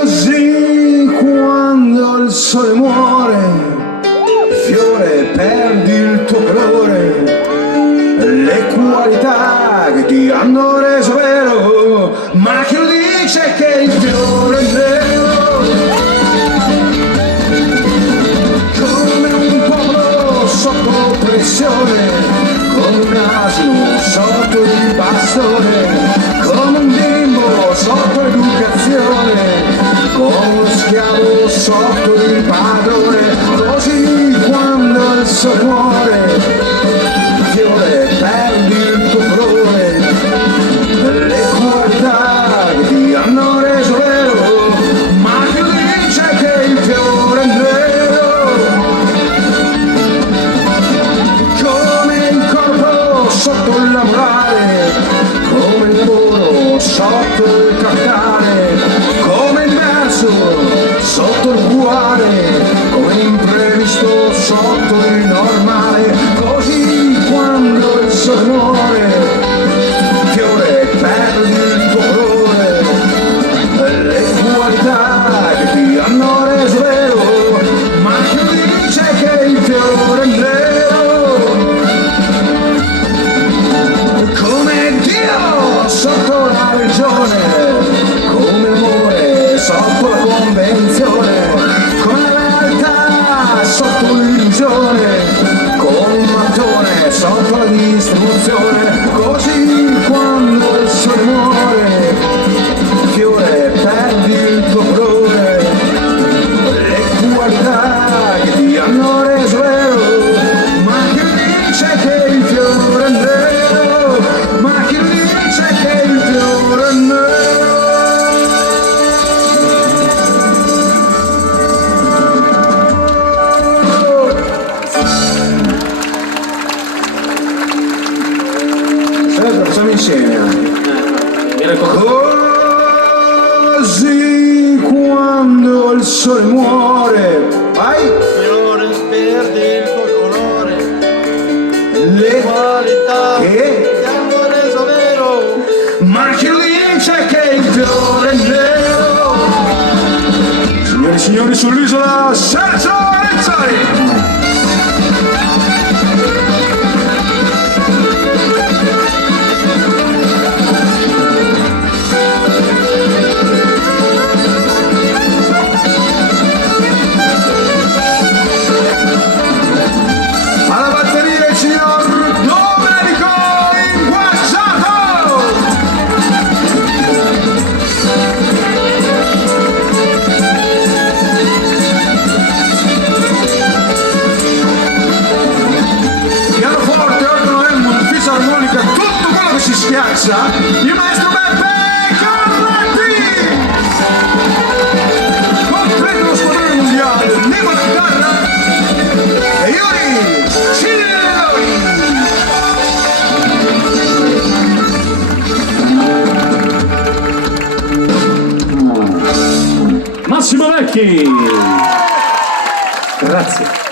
Così quando il sole muore, fiore perdi il tuo colore, le qualità che ti hanno reso vero, ma chi lo dice che il fiore è nero? Come un popolo sotto pressione, come un asino sotto il bastone, come un bimbo sotto l'educazione, come uno schiavo sotto il padrone. Così quando il sole muore, fiore perdi il tuo colore, le qualità che ti hanno reso vero, ma chi dice che il fiore è nero? Come il corpo sotto il lavorare, come il lavoro sotto il capitale, come il verso sotto il cuore, come l'imprevisto sotto il normale. Così quando il sole muore, fiore perdi il tuo colore, le qualità che ti hanno reso vero, ma chi dice che il fiore è nero? Come Dio sotto la religione, come l'amore sotto la convenzione, come la realtà sotto l'illusione, come un mattone sotto la distribuzione. Così quando il sole muore, fiore perdi il tuo colore, le qualità che ti hanno reso vero, ma chi dice che il fiore è nero? Ma chi dice che il fiore è nero? Facciamo insieme. Mi raccomando. Così quando il sole muore, vai, Fiore perdi il tuo colore, le qualità che, ti hanno reso vero, ma chi dice che il fiore è nero? Signore e signori, sull'isola Sergio Rezzari. Alla batteria il signor Domenico Inguasciato. Pianoforte, organo, Hammond, fisarmonica, tutto quello che si schiaccia, il maestro Beppe Corretti. Completo lo squadrone mondiale, Nemo la chitarra e Iuri Ciriloni. Massimo Vecchi. Grazie.